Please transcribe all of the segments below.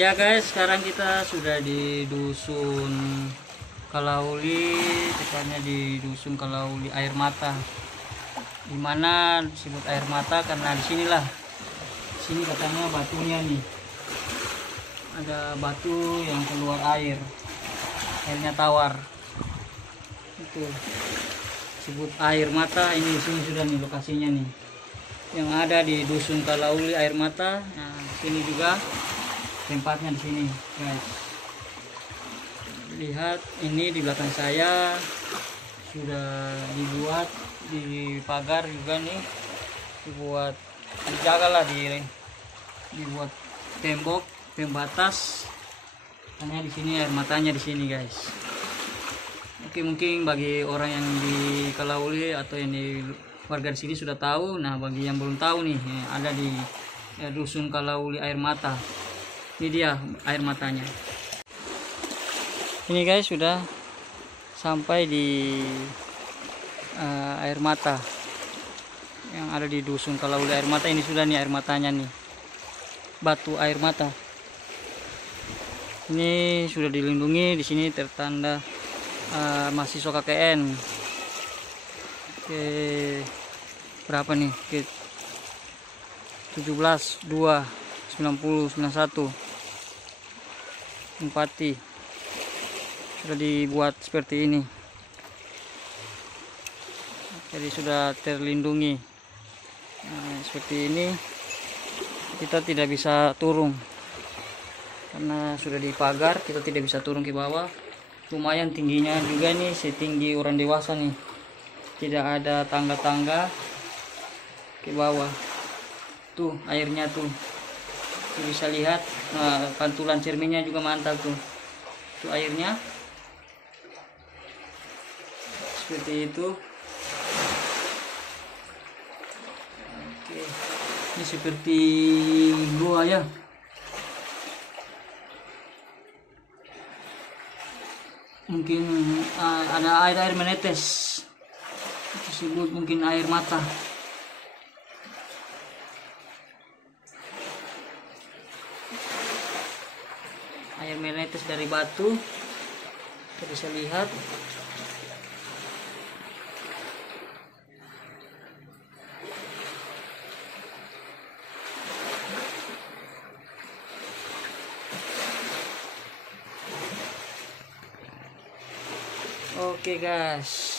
Ya guys, sekarang kita sudah di dusun Kalauli, tepatnya di dusun Kalauli Air Mata. Dimana disebut air mata karena disinilah, sini katanya batunya nih, ada batu yang keluar air, airnya tawar. Itu disebut air mata. Ini di sini sudah nih lokasinya nih, yang ada di dusun Kalauli Air Mata. Nah, sini juga tempatnya di sini, guys. Lihat ini di belakang saya sudah dibuat di pagar juga nih, dibuat dijagalah, dibuat tembok pembatas. Hanya di sini air matanya di sini, guys. Oke, mungkin bagi orang yang di Kalauli atau yang di warga di sini sudah tahu. Nah, bagi yang belum tahu nih, ada di dusun Kalauli Air Mata. Ini dia air matanya. Ini guys, sudah sampai di air mata yang ada di dusun Kalauli Air Mata. Ini sudah nih air matanya nih, batu air mata. Ini sudah dilindungi, di sini tertanda mahasiswa KKN. Oke, berapa nih? Oke, 17 2 90 91 Empati sudah dibuat seperti ini, jadi sudah terlindungi. Nah, seperti ini kita tidak bisa turun karena sudah dipagar, kita tidak bisa turun ke bawah. Lumayan tingginya juga nih, setinggi orang dewasa nih, tidak ada tangga-tangga ke bawah. Tuh airnya tuh, bisa lihat. Nah, pantulan cerminnya juga mantap tuh. Tuh airnya seperti itu. Oke, ini seperti gua ya. Mungkin ada air menetes, disebut mungkin air mata. Air menetes dari batu, kita bisa lihat. Oke guys,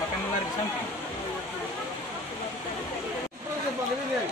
makan lari samping. Panggil ini.